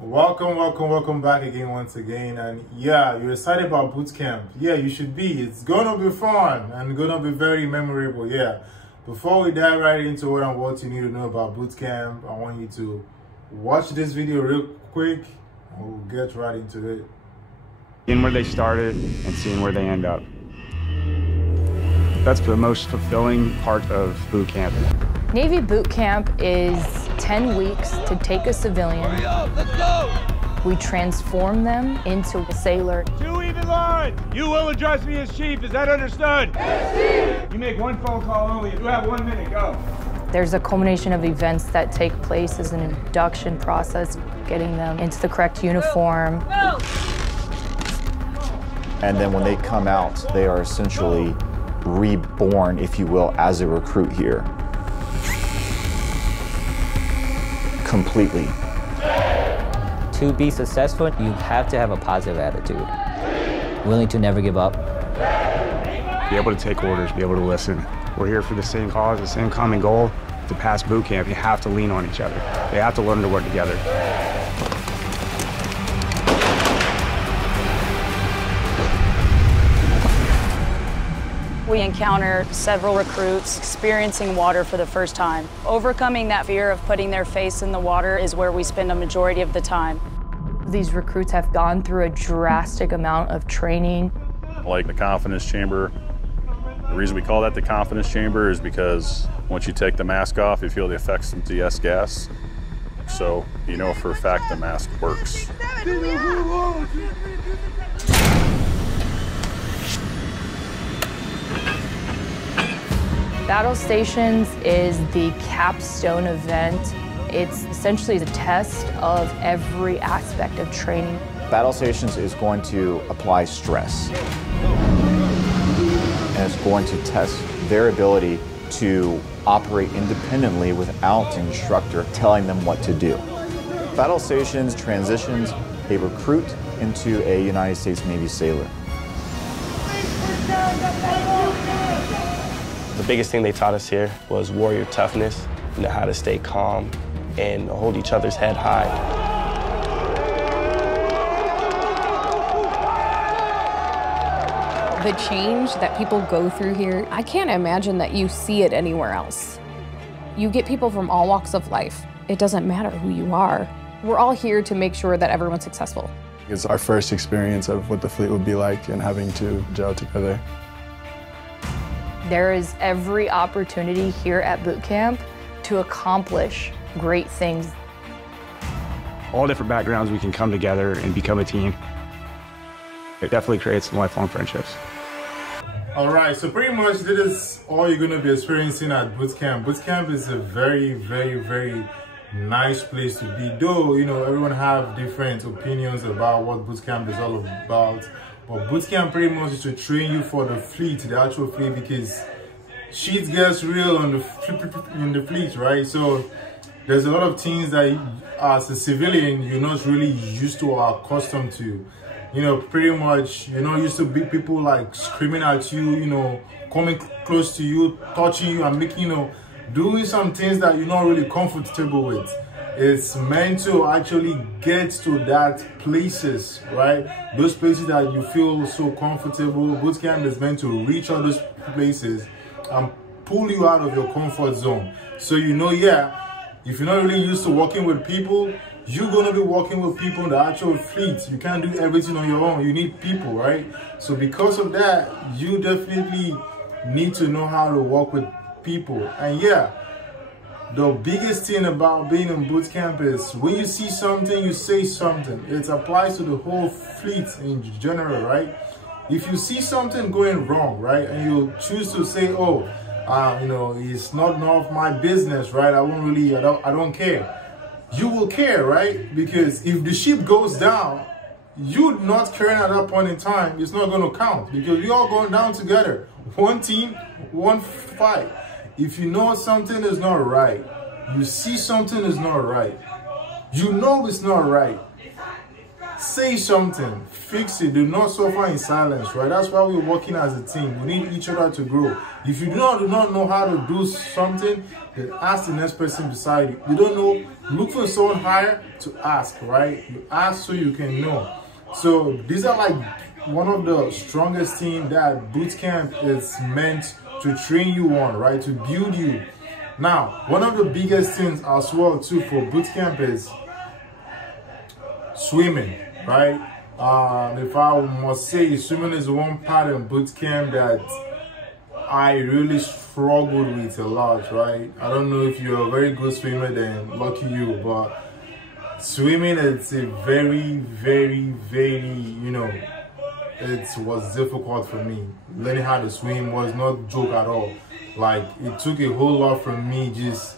Welcome back again once again. And yeah, you're excited about boot camp. Yeah, you should be. It's gonna be fun and gonna be very memorable. Yeah, before we dive right into what you need to know about boot camp, I want you to watch this video real quick and we'll get right into it. Seeing where they started and seeing where they end up. That's the most fulfilling part of boot camp. Navy boot camp is 10 weeks to take a civilian. Hurry up, let's go! We transform them into a sailor. 2 even lines. You will address me as chief, is that understood? Yes, chief! You make one phone call only, you have 1 minute, go. There's a culmination of events that take place as an induction process, getting them into the correct uniform. Go! And then when they come out, they are essentially reborn, if you will, as a recruit here. Completely. To be successful, you have to have a positive attitude. Willing to never give up. Be able to take orders, be able to listen. We're here for the same cause, the same common goal. To pass boot camp, you have to lean on each other. They have to learn to work together. We encounter several recruits experiencing water for the first time. Overcoming that fear of putting their face in the water is where we spend a majority of the time. These recruits have gone through a drastic amount of training. Like the confidence chamber. The reason we call that the confidence chamber is because once you take the mask off, you feel the effects of the S gas. So you know for a fact the mask works. Battle Stations is the capstone event. It's essentially the test of every aspect of training. Battle Stations is going to apply stress. And it's going to test their ability to operate independently without an instructor telling them what to do. Battle Stations transitions a recruit into a United States Navy sailor. The biggest thing they taught us here was warrior toughness, how to stay calm and hold each other's head high. The change that people go through here, I can't imagine that you see it anywhere else. You get people from all walks of life. It doesn't matter who you are. We're all here to make sure that everyone's successful. It's our first experience of what the fleet would be like and having to gel together. There is every opportunity here at boot camp to accomplish great things. All different backgrounds, we can come together and become a team. It definitely creates some lifelong friendships. All right, so pretty much this is all you're going to be experiencing at boot camp. Boot camp is a very nice place to be. Though, you know, everyone have different opinions about what boot camp is all about. But boot camp pretty much is to train you for the fleet, the actual fleet, because shit gets real on the fleet, right? So there's a lot of things that as a civilian you're not really used to or accustomed to. You know, pretty much you're not used to big people like screaming at you, you know, coming close to you, touching you and making, you know, doing some things that you're not really comfortable with. It's meant to actually get to that places, right? Those places that you feel so comfortable. Boot camp is meant to reach all those places and pull you out of your comfort zone. So you know, yeah, if you're not really used to working with people, you're gonna be working with people in the actual fleet. You can't do everything on your own. You need people, right? So because of that, you definitely need to know how to work with people. And yeah, the biggest thing about being in boot camp is when you see something, you say something. It applies to the whole fleet in general, right? If you see something going wrong, right, and you choose to say, oh, you know, it's not none of my business, right? I don't care. You will care, right? Because if the ship goes down, you not caring at that point in time, it's not going to count because we're all going down together. One team, one fight. If you know something is not right, you see something is not right, you know it's not right, say something, fix it. Do not suffer in silence, right? That's why we're working as a team. We need each other to grow. If you do not know how to do something, then ask the next person beside you. You don't know, look for someone higher to ask, right? You ask so you can know. So these are like one of the strongest things that Bootcamp is meant to train you on, right? To build you. Now, one of the biggest things as well too for Bootcamp is swimming, right? If I must say, swimming is one part in Bootcamp that I really struggled with a lot, right? I don't know if you're a very good swimmer, then lucky you, but swimming, it's a very, you know, it was difficult for me. Learning how to swim was not a joke at all. Like, it took a whole lot from me just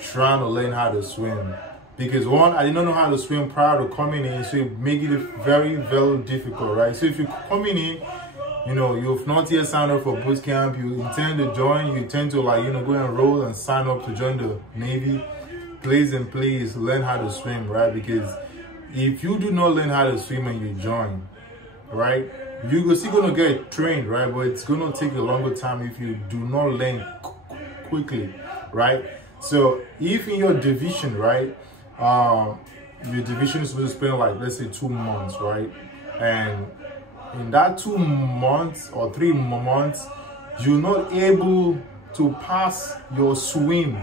trying to learn how to swim. Because one, I did not know how to swim prior to coming in, so it made it very, very difficult, right? So if you're coming in, you know, you've not yet signed up for Bootcamp, you intend to join, you intend to, like, you know, go and enroll and sign up to join the Navy, please learn how to swim, right? Because if you do not learn how to swim and you join, right, you're still going to get trained, right? But it's going to take a longer time if you do not learn quickly, right? So if in your division, right, your division is supposed to spend, like, let's say 2 months, right? And in that 2 months or 3 months, you're not able to pass your swim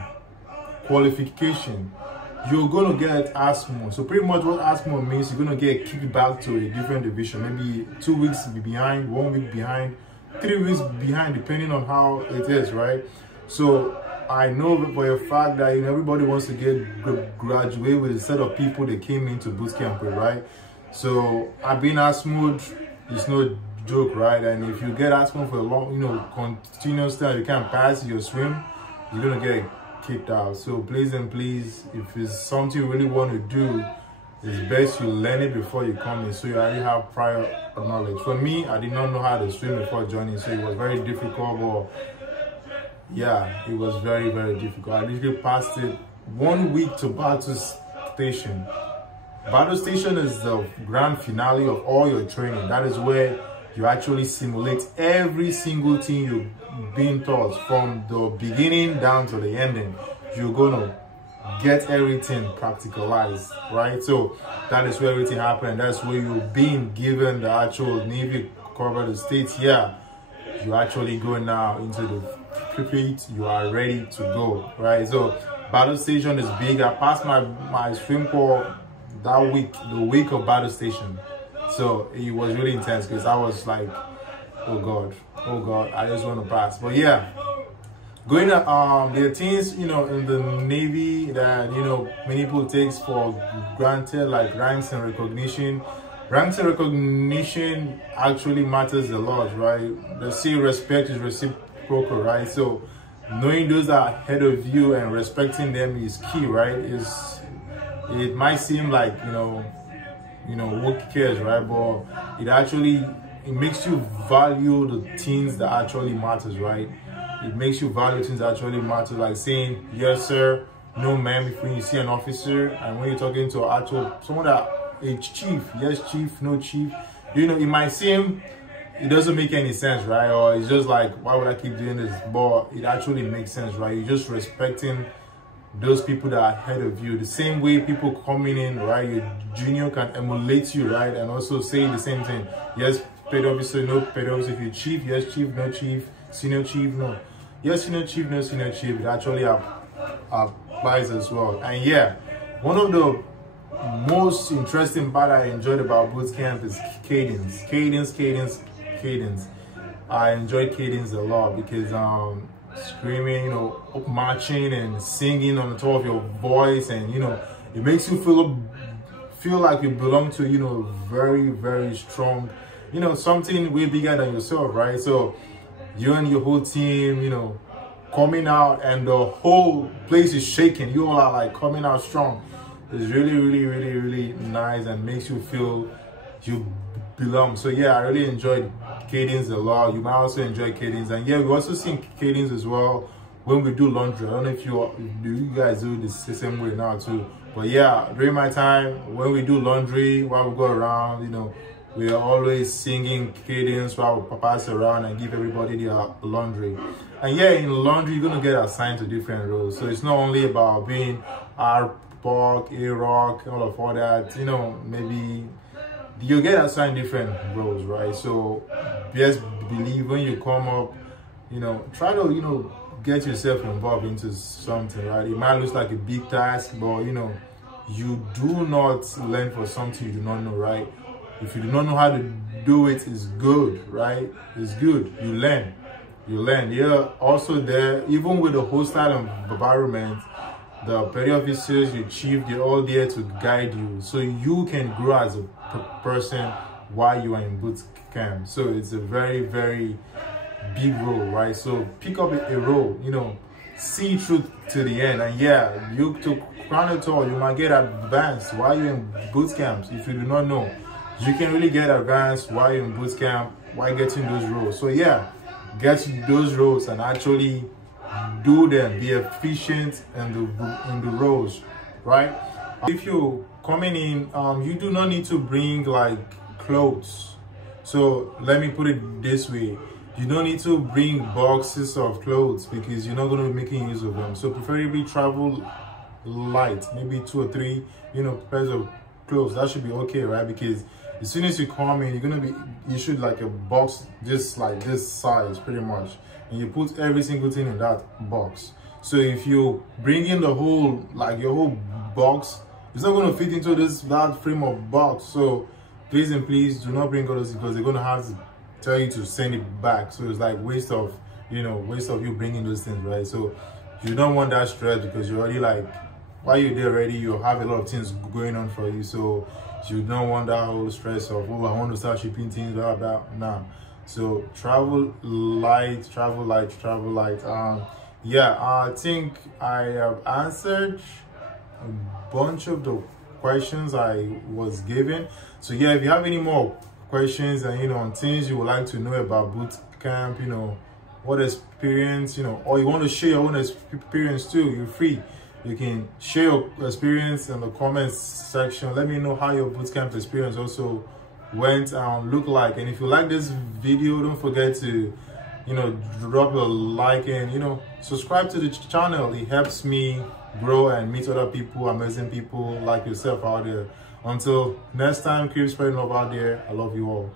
qualification, you're going to get asthma. So pretty much what asthma means, you're going to get kicked back to a different division, maybe 2 weeks behind, 1 week behind, 3 weeks behind, depending on how it is, right? So I know for a fact that, you know, everybody wants to graduate with a set of people that came into Bootcamp with, right? So I've been asthma, it's no joke, right? And if you get asthma for a long, you know, continuous time, you can't pass your swim, you're going to get kicked out. So please, if it's something you really want to do, it's best you learn it before you come in, so you already have prior knowledge. For me, I did not know how to swim before joining, so it was very difficult. But yeah, it was very, very difficult. I literally passed it 1 week to battle station. Battle station is the grand finale of all your training. That is where you actually simulate every single thing you've been taught from the beginning down to the ending. You're gonna get everything practicalized, right? So that is where everything happened. That's where you're being given the actual Navy cover the states. Yeah, you actually go now into the fleet. You are ready to go, right? So battle station is big. I passed my swim corps that week, the week of battle station. So it was really intense because I was like, oh God, I just want to pass. But yeah, going to there are things, you know, in the Navy that, you know, many people take for granted, like ranks and recognition. Ranks and recognition actually matters a lot, right? They say respect is reciprocal, right? So knowing those that are ahead of you and respecting them is key, right? It might seem like, you know, who cares, right? But it makes you value the things that actually matters, right? It makes you value things that actually matter, like saying yes sir, no ma'am, if when you see an officer, and when you're talking to someone that a chief, yes chief, no chief, you know, it might seem it doesn't make any sense, right? Or it's just like, why would I keep doing this? But it actually makes sense, right? You're just respecting those people that are ahead of you. The same way people coming in, right? Your junior can emulate you, right? And also say the same thing. Yes, paid officer, no paid officer. If you're chief, yes chief, no chief, senior chief, no. Yes, senior chief, no senior chief. It actually applies as well. And yeah, one of the most interesting part I enjoyed about Bootcamp is cadence. Cadence. I enjoyed cadence a lot because screaming, you know, up marching and singing on the top of your voice, and you know, it makes you feel like you belong to, you know, very, very strong, you know, something way bigger than yourself, right? So you and your whole team, you know, coming out and the whole place is shaking. You all are like coming out strong. It's really nice and makes you feel you belong. So yeah, I really enjoyed cadence a lot. You might also enjoy cadence. And yeah, we also sing cadence as well when we do laundry. I don't know if you guys do the same way now too. But yeah, during my time, when we do laundry, while we go around, you know, we are always singing cadence while we pass around and give everybody their laundry. And yeah, in laundry, you're gonna get assigned to different roles. So it's not only about being R-Rock, A-Rock, all that, you know, maybe you get assigned different roles, right? So just believe when you come up, you know, try to, you know, get yourself involved into something, right? It might look like a big task, but you know, you do not learn for something you do not know, right? If you do not know how to do it, it's good, right? It's good. You learn. You learn. Yeah, also there, even with the hostile environment, the petty officers, your chief, they're all there to guide you, so you can grow as a person while you are in boot camp. So it's a very, very big role, right? So pick up a role, you know, see through to the end. And yeah, you to crown it all, you might get advanced while you're in boot camps. If you do not know, you can really get advanced while you're in boot camp, while getting those roles. So yeah, get those roles and actually do them, be efficient in the roles, right? If you're coming in, you do not need to bring like clothes. So let me put it this way, you don't need to bring boxes of clothes because you're not going to be making use of them. So preferably travel light, maybe 2 or 3, you know, pairs of clothes. That should be okay, right? Because as soon as you come in, you're going to be issued like a box just like this size pretty much, and you put every single thing in that box. So if you bring in the whole, like your whole box, it's not going to fit into that frame of box. So please and please do not bring all those, because they're going to have to tell you to send it back. So it's like waste of, you know, waste of you bringing those things, right? So you don't want that stress, because you're already like, while you're there already, you have a lot of things going on for you. So you don't want that whole stress of, oh, I want to start shipping things, blah, blah. Nah. So travel light, travel light, travel light. Yeah, I think I have answered a bunch of the questions I was given. So yeah, if you have any more questions and, you know, on things you would like to know about boot camp, you know, what experience, you know, or you want to share your own experience too, you're free. You can share your experience in the comments section. Let me know how your boot camp experience also went and look like. And if you like this video, don't forget to, you know, drop a like and, you know, subscribe to the channel. It helps me grow and meet other people, amazing people like yourself out there. Until next time, keep spreading love out there. I love you all.